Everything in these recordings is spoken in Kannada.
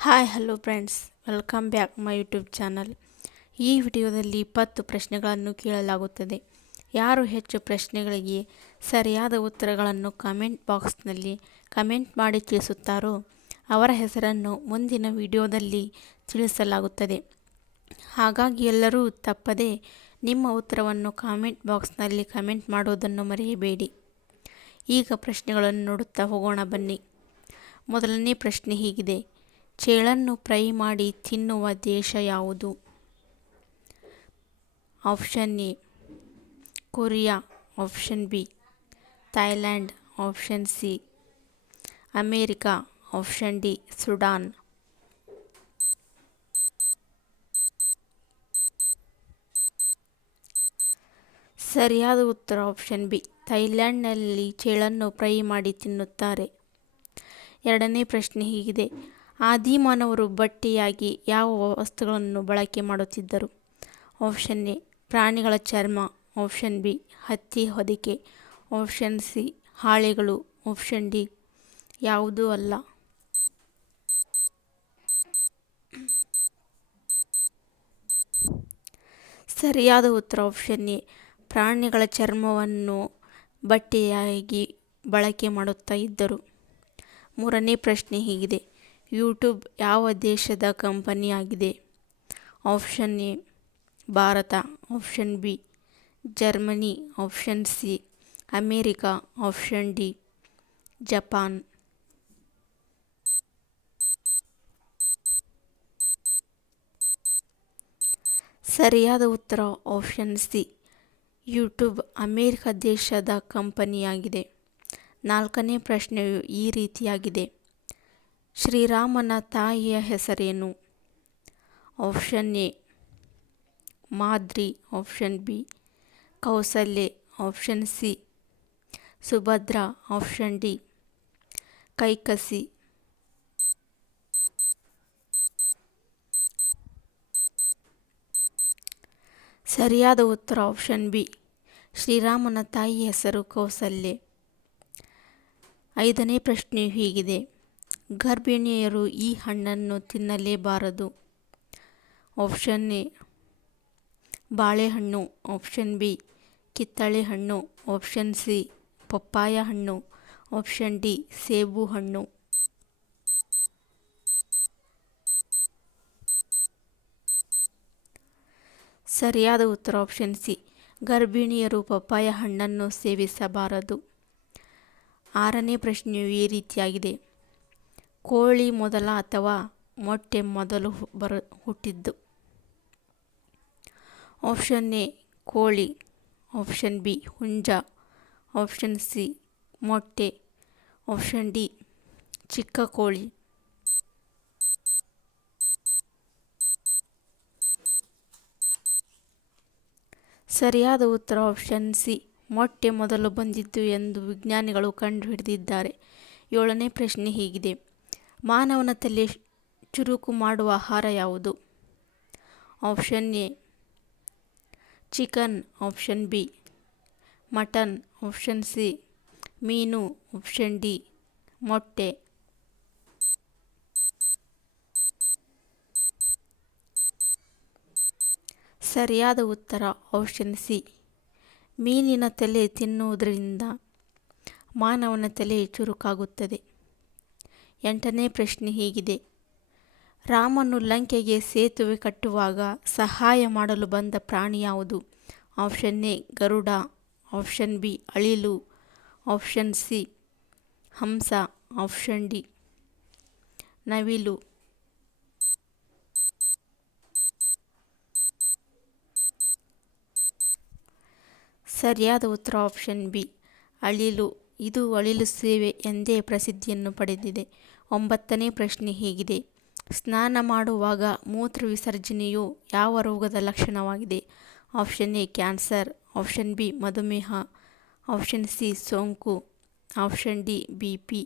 Hi hello friends, welcome back my YouTube channel. ಈ ವಿಡಿಯೋದಲ್ಲಿ 20 ಪ್ರಶ್ನೆಗಳನ್ನು ಕೇಳಲಾಗುತ್ತದೆ. ಯಾರು ಹೆಚ್ಚು ಪ್ರಶ್ನೆಗಳಿಗೆ ಸರಿಯಾದ ಉತ್ತರಗಳನ್ನು ಕಮೆಂಟ್ ಬಾಕ್ಸ್ನಲ್ಲಿ ಕಮೆಂಟ್ ಮಾಡಿ ತಿಳಿಸುತ್ತಾರೋ ಅವರ ಹೆಸರನ್ನು ಮುಂದಿನ ವಿಡಿಯೋದಲ್ಲಿ ತಿಳಿಸಲಾಗುತ್ತದೆ. ಹಾಗಾಗಿ ಎಲ್ಲರೂ ತಪ್ಪದೆ ನಿಮ್ಮ ಉತ್ತರವನ್ನು ಕಾಮೆಂಟ್ ಬಾಕ್ಸ್ನಲ್ಲಿ ಕಮೆಂಟ್ ಮಾಡೋದನ್ನು ಮರೆಯಬೇಡಿ. ಈಗ ಪ್ರಶ್ನೆಗಳನ್ನು ನೋಡುತ್ತಾ ಹೋಗೋಣ ಬನ್ನಿ. ಮೊದಲನೇ ಪ್ರಶ್ನೆ ಹೀಗಿದೆ: ಚೇಳನ್ನು ಫ್ರೈ ಮಾಡಿ ತಿನ್ನುವ ದೇಶ ಯಾವುದು? Option A Korea, option B Thailand, option C America, option D Sudan. ಸರಿಯಾದ ಉತ್ತರ ಆಪ್ಷನ್ ಬಿ, ಥೈಲ್ಯಾಂಡ್ನಲ್ಲಿ ಚೇಳನ್ನು ಫ್ರೈ ಮಾಡಿ ತಿನ್ನುತ್ತಾರೆ. ಎರಡನೇ ಪ್ರಶ್ನೆ ಹೀಗಿದೆ: ಆದಿಮಾನವರು ಬಟ್ಟೆಯಾಗಿ ಯಾವ ವಸ್ತುಗಳನ್ನು ಬಳಕೆ ಮಾಡುತ್ತಿದ್ದರು? ಆಪ್ಷನ್ ಎ ಪ್ರಾಣಿಗಳ ಚರ್ಮ, ಆಪ್ಷನ್ ಬಿ ಹತ್ತಿ ಹೊದಿಕೆ, ಆಪ್ಷನ್ ಸಿ ಹಾಳೆಗಳು, ಆಪ್ಷನ್ ಡಿ ಯಾವುದೂ ಅಲ್ಲ. ಸರಿಯಾದ ಉತ್ತರ ಆಪ್ಷನ್ ಎ, ಪ್ರಾಣಿಗಳ ಚರ್ಮವನ್ನು ಬಟ್ಟೆಯಾಗಿ ಬಳಕೆ ಮಾಡುತ್ತಾ ಇದ್ದರು. ಮೂರನೇ ಪ್ರಶ್ನೆ ಹೀಗಿದೆ: ಯೂಟ್ಯೂಬ್ ಯಾವ ದೇಶದ ಕಂಪನಿಯಾಗಿದೆ? Option A Bharat, option B Germany, option C America, option D Japan. ಸರಿಯಾದ ಉತ್ತರ ಆಪ್ಷನ್ ಸಿ, ಯೂಟ್ಯೂಬ್ ಅಮೇರಿಕ ದೇಶದ ಕಂಪನಿಯಾಗಿದೆ. ನಾಲ್ಕನೇ ಪ್ರಶ್ನೆಯು ಈ ರೀತಿಯಾಗಿದೆ: ಶ್ರೀರಾಮನ ತಾಯಿಯ ಹೆಸರೇನು? Option A Madri, option B Kausalya, option C Subhadra, option D Kaikasi. ಸರಿಯಾದ ಉತ್ತರ ಆಪ್ಷನ್ ಬಿ, ಶ್ರೀರಾಮನ ತಾಯಿ ಹೆಸರು ಕೌಸಲ್ಯೆ. ಐದನೇ ಪ್ರಶ್ನೆಯು ಹೀಗಿದೆ: ಗರ್ಭಿಣಿಯರು ಈ ಹಣ್ಣನ್ನು ತಿನ್ನಲೇಬಾರದು. ಆಪ್ಷನ್ ಎ ಬಾಳೆಹಣ್ಣು, ಆಪ್ಷನ್ ಬಿ ಕಿತ್ತಳೆ ಹಣ್ಣು, ಆಪ್ಷನ್ ಸಿ ಪಪ್ಪಾಯ ಹಣ್ಣು, ಆಪ್ಷನ್ ಡಿ ಸೇಬು ಹಣ್ಣು. ಸರಿಯಾದ ಉತ್ತರ ಆಪ್ಷನ್ ಸಿ, ಗರ್ಭಿಣಿಯರು ಪಪ್ಪಾಯ ಹಣ್ಣನ್ನು ಸೇವಿಸಬಾರದು. ಆರನೇ ಪ್ರಶ್ನೆಯು ಈ ರೀತಿಯಾಗಿದೆ: ಕೋಳಿ ಮೊದಲ ಅಥವಾ ಮೊಟ್ಟೆ ಮೊದಲು ಹುಟ್ಟಿದ್ದು? ಆಪ್ಷನ್ ಎ ಕೋಳಿ, ಆಪ್ಷನ್ ಬಿ ಹುಂಜ, ಆಪ್ಷನ್ ಸಿ ಮೊಟ್ಟೆ, ಆಪ್ಷನ್ ಡಿ ಚಿಕ್ಕ ಕೋಳಿ. ಸರಿಯಾದ ಉತ್ತರ ಆಪ್ಷನ್ ಸಿ, ಮೊಟ್ಟೆ ಮೊದಲು ಬಂದಿದ್ದು ಎಂದು ವಿಜ್ಞಾನಿಗಳು ಕಂಡುಹಿಡಿದಿದ್ದಾರೆ. ಏಳನೇ ಪ್ರಶ್ನೆ ಹೀಗಿದೆ: ಮಾನವನ ತಲೆ ಚುರುಕು ಮಾಡುವ ಆಹಾರ ಯಾವುದು? Option A chicken, option B mutton, option C ಮೀನು, ಆಪ್ಷನ್ ಡಿ ಮೊಟ್ಟೆ. ಸರಿಯಾದ ಉತ್ತರ ಆಪ್ಷನ್ ಸಿ, ಮೀನಿನ ತಲೆ ತಿನ್ನುವುದರಿಂದ ಮಾನವನ ತಲೆ ಚುರುಕಾಗುತ್ತದೆ. ಎಂಟನೇ ಪ್ರಶ್ನೆ ಹೀಗಿದೆ: ರಾಮನು ಲಂಕೆಗೆ ಸೇತುವೆ ಕಟ್ಟುವಾಗ ಸಹಾಯ ಮಾಡಲು ಬಂದ ಪ್ರಾಣಿ ಯಾವುದು? Option A Garuda, option B ಅಳಿಲು, ಆಪ್ಷನ್ ಸಿ ಹಂಸ, ಆಪ್ಷನ್ ಡಿ ನವಿಲು. ಸರಿಯಾದ ಉತ್ತರ ಆಪ್ಷನ್ ಬಿ ಅಳಿಲು. ಇದು ಅಳಿಲು ಸೇವೆ ಎಂದೇ ಪ್ರಸಿದ್ಧಿಯನ್ನು ಪಡೆದಿದೆ. ಒಂಬತ್ತನೇ ಪ್ರಶ್ನೆ ಹೀಗಿದೆ: ಸ್ನಾನ ಮಾಡುವಾಗ ಮೂತ್ರ ವಿಸರ್ಜನೆಯು ಯಾವ ರೋಗದ ಲಕ್ಷಣವಾಗಿದೆ? Option A cancer, option B ಮಧುಮೇಹ, ಆಪ್ಷನ್ ಸಿ ಸೋಂಕು, ಆಪ್ಷನ್ ಡಿ BP.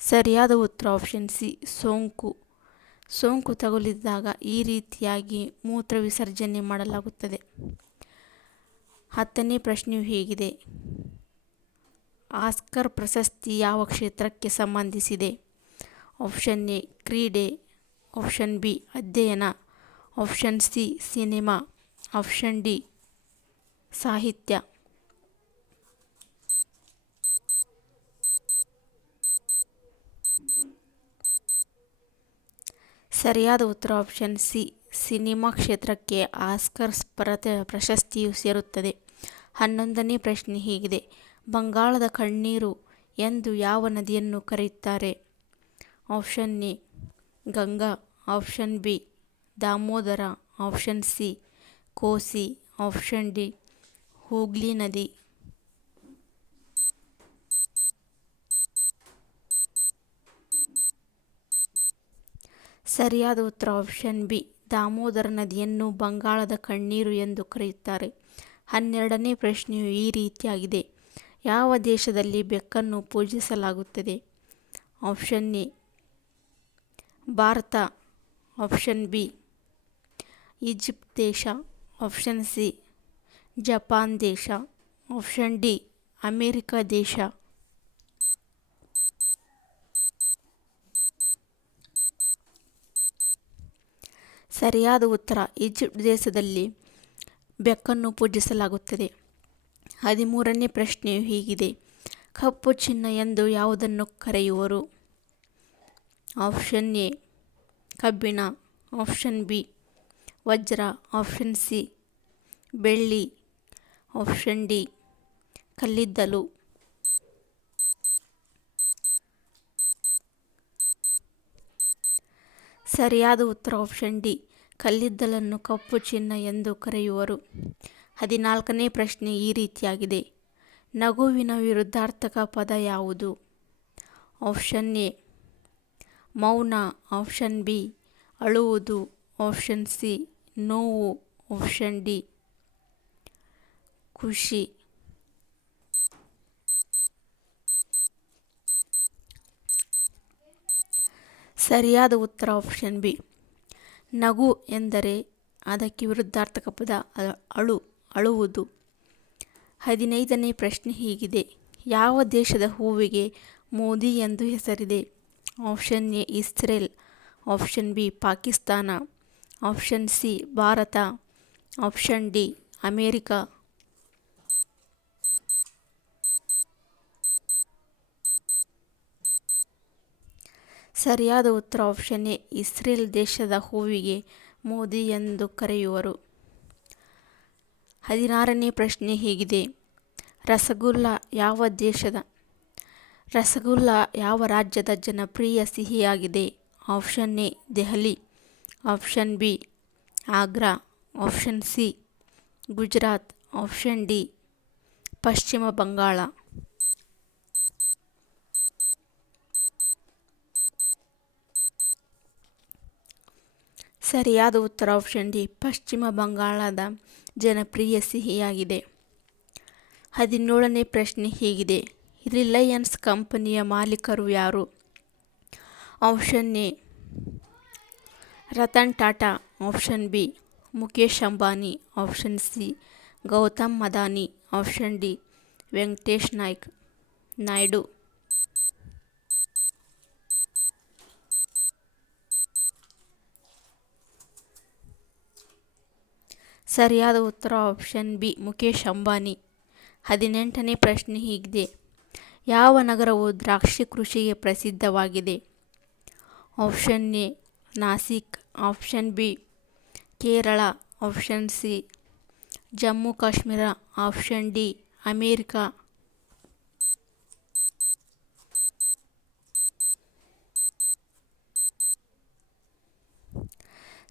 ಸರಿಯಾದ ಉತ್ತರ ಆಪ್ಷನ್ ಸಿ ಸೋಂಕು. ಸೋಂಕು ತಗುಲಿದಾಗ ಈ ರೀತಿಯಾಗಿ ಮೂತ್ರ ವಿಸರ್ಜನೆ ಮಾಡಲಾಗುತ್ತದೆ. 10ನೇ ಪ್ರಶ್ನೆಯು ಹೀಗಿದೆ: ಆಸ್ಕರ್ ಪ್ರಶಸ್ತಿ ಯಾವ ಕ್ಷೇತ್ರಕ್ಕೆ ಸಂಬಂಧಿಸಿದೆ? ಆಪ್ಷನ್ ಎ ಕ್ರೀಡೆ, ಆಪ್ಷನ್ ಬಿ ಅಧ್ಯಯನ, option C cinema, option D ಸಾಹಿತ್ಯ. ಸರಿಯಾದ ಉತ್ತರ ಆಪ್ಷನ್ ಸಿ ಸಿನಿಮಾ ಕ್ಷೇತ್ರಕ್ಕೆ ಆಸ್ಕರ್ ಪ್ರಶಸ್ತಿಯು ಸೇರುತ್ತದೆ. 11ನೇ ಪ್ರಶ್ನೆ ಹೀಗಿದೆ: ಬಂಗಾಳದ ಕಣ್ಣೀರು ಎಂದು ಯಾವ ನದಿಯನ್ನು ಕರೆಯುತ್ತಾರೆ? Option A Ganga, option B Damodar, option C Kosi, option D Hooghly ನದಿ. ಸರಿಯಾದ ಉತ್ತರ ಆಪ್ಷನ್ ಬಿ ದಾಮೋದರ ನದಿಯನ್ನು ಬಂಗಾಳದ ಕಣ್ಣೀರು ಎಂದು ಕರೆಯುತ್ತಾರೆ. 12ನೇ ಪ್ರಶ್ನೆಯು ಈ ರೀತಿಯಾಗಿದೆ: ಯಾವ ದೇಶದಲ್ಲಿ ಬೆಕ್ಕನ್ನು ಪೂಜಿಸಲಾಗುತ್ತದೆ? Option A Bharat, option B Egypt ದೇಶ, ಆಪ್ಷನ್ ಸಿ ಜಪಾನ್ ದೇಶ, ಆಪ್ಷನ್ ಡಿ ಅಮೇರಿಕ ದೇಶ. ಸರಿಯಾದ ಉತ್ತರ ಈಜಿಪ್ಟ್ ದೇಶದಲ್ಲಿ ಬೆಕ್ಕನ್ನು ಪೂಜಿಸಲಾಗುತ್ತದೆ. 13ನೇ ಪ್ರಶ್ನೆಯು ಹೀಗಿದೆ: ಕಪ್ಪು ಚಿನ್ನ ಎಂದು ಯಾವುದನ್ನು ಕರೆಯುವರು? ಆಪ್ಷನ್ ಎ ಕಬ್ಬಿಣ, ಆಪ್ಷನ್ ಬಿ ವಜ್ರ, ಆಪ್ಷನ್ ಸಿ ಬೆಳ್ಳಿ, ಆಪ್ಷನ್ ಡಿ ಕಲ್ಲಿದ್ದಲು. ಸರಿಯಾದ ಉತ್ತರ ಆಪ್ಷನ್ ಡಿ ಕಲ್ಲಿದ್ದಲನ್ನು ಕಪ್ಪು ಚಿನ್ನ ಎಂದು ಕರೆಯುವರು. 14ನೇ ಪ್ರಶ್ನೆ ಈ ರೀತಿಯಾಗಿದೆ: ನಗುವಿನ ವಿರುದ್ಧಾರ್ಥಕ ಪದ ಯಾವುದು? ಆಪ್ಷನ್ ಎ ಮೌನ, ಆಪ್ಷನ್ ಬಿ ಅಳುವುದು, ಆಪ್ಷನ್ ಸಿ ನೋವು, ಆಪ್ಷನ್ ಡಿ ಖುಷಿ. ಸರಿಯಾದ ಉತ್ತರ ಆಪ್ಷನ್ ಬಿ ನಗು ಎಂದರೆ ಅದಕ್ಕೆ ವಿರುದ್ಧಾರ್ಥಕ ಪದ ಅಳುವುದು. 15ನೇ ಪ್ರಶ್ನೆ ಹೀಗಿದೆ: ಯಾವ ದೇಶದ ಹೂವಿಗೆ ಮೋದಿ ಎಂದು ಹೆಸರಿದೆ? Option A Israel, option B Pakistan, option C Bharat, option D America. ಸರಿಯಾದ ಉತ್ತರ ಆಪ್ಷನ್ ಎ ಇಸ್ರೇಲ್ ದೇಶದ ಹೂವಿಗೆ ಮೋದಿ ಎಂದು ಕರೆಯುವರು. 16ನೇ ಪ್ರಶ್ನೆ ಹೀಗಿದೆ: ರಸಗುಲ್ಲ ಯಾವ ರಾಜ್ಯದ ಜನಪ್ರಿಯ ಸಿಹಿಯಾಗಿದೆ? Option A Delhi, option B Agra, option C Gujarat, option D Pashchima Bangala. ಸರಿಯಾದ ಉತ್ತರ ಆಪ್ಷನ್ ಡಿ ಪಶ್ಚಿಮ ಬಂಗಾಳದ ಜನಪ್ರಿಯ ಸಿಹಿಯಾಗಿದೆ. 17ನೇ ಪ್ರಶ್ನೆ ಹೀಗಿದೆ: ರಿಲಯನ್ಸ್ ಕಂಪನಿಯ ಮಾಲೀಕರು ಯಾರು? Option A Ratan Tata, option B Mukesh Ambani, option C Gautam Adani, option D Venkatesh Naidu. ಸರಿಯಾದ ಉತ್ತರ ಆಪ್ಷನ್ ಬಿ ಮುಕೇಶ್ ಅಂಬಾನಿ. 18ನೇ ಪ್ರಶ್ನೆ ಹೀಗಿದೆ: ಯಾವ ನಗರವು ದ್ರಾಕ್ಷಿ ಕೃಷಿಗೆ ಪ್ರಸಿದ್ಧವಾಗಿದೆ? Option A Nashik, option B Kerala, option C Jammu Kashmir, option D America.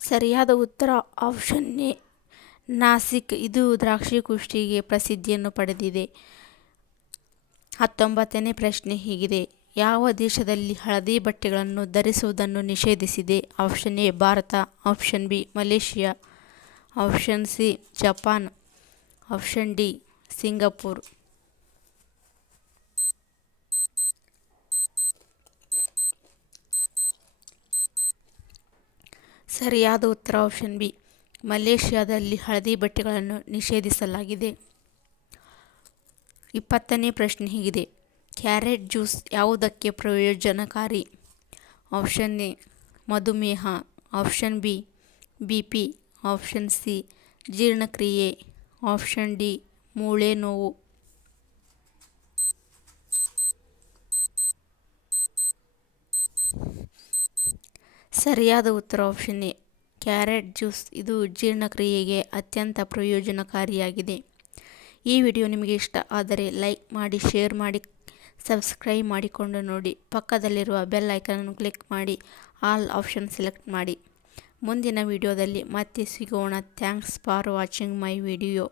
ಸರಿಯಾದ ಉತ್ತರ ಆಪ್ಷನ್ ಎ ನಾಸಿಕ್. ಇದು ದ್ರಾಕ್ಷಿ ಕೃಷಿಗೆ ಪ್ರಸಿದ್ಧಿಯನ್ನು ಪಡೆದಿದೆ. 19ನೇ ಪ್ರಶ್ನೆ ಹೀಗಿದೆ: ಯಾವ ದೇಶದಲ್ಲಿ ಹಳದಿ ಬಟ್ಟೆಗಳನ್ನು ಧರಿಸುವುದನ್ನು ನಿಷೇಧಿಸಿದೆ? Option A Bharat, option B Malaysia, option C Japan, option D Singapore. ಸರಿಯಾದ ಉತ್ತರ ಆಪ್ಷನ್ ಬಿ ಮಲೇಷಿಯಾದಲ್ಲಿ ಹಳದಿ ಬಟ್ಟೆಗಳನ್ನು ನಿಷೇಧಿಸಲಾಗಿದೆ. 20ನೇ ಪ್ರಶ್ನೆ ಹೀಗಿದೆ: ಕ್ಯಾರೆಟ್ ಜ್ಯೂಸ್ ಯಾವುದಕ್ಕೆ ಪ್ರಯೋಜನಕಾರಿ? ಆಪ್ಷನ್ ಎ ಮಧುಮೇಹ, option B BP, option C ಜೀರ್ಣಕ್ರಿಯೆ, ಆಪ್ಷನ್ ಡಿ ಮೂಳೆ ನೋವು. ಸರಿಯಾದ ಉತ್ತರ ಆಪ್ಷನ್ ಎ ಕ್ಯಾರೆಟ್ ಜ್ಯೂಸ್. ಇದು ಜೀರ್ಣಕ್ರಿಯೆಗೆ ಅತ್ಯಂತ ಪ್ರಯೋಜನಕಾರಿಯಾಗಿದೆ. ಈ ವಿಡಿಯೋ ನಿಮಗೆ ಇಷ್ಟ ಆದರೆ ಲೈಕ್ ಮಾಡಿ, ಶೇರ್ ಮಾಡಿ, ಸಬ್ಸ್ಕ್ರೈಬ್ ಮಾಡಿಕೊಂಡು ನೋಡಿ. ಪಕ್ಕದಲ್ಲಿರುವ ಬೆಲ್ ಐಕನನ್ನು ಕ್ಲಿಕ್ ಮಾಡಿ ಆಲ್ ಆಪ್ಷನ್ ಸೆಲೆಕ್ಟ್ ಮಾಡಿ. ಮುಂದಿನ ವಿಡಿಯೋದಲ್ಲಿ ಮತ್ತೆ ಸಿಗೋಣ. Thanks for watching my video.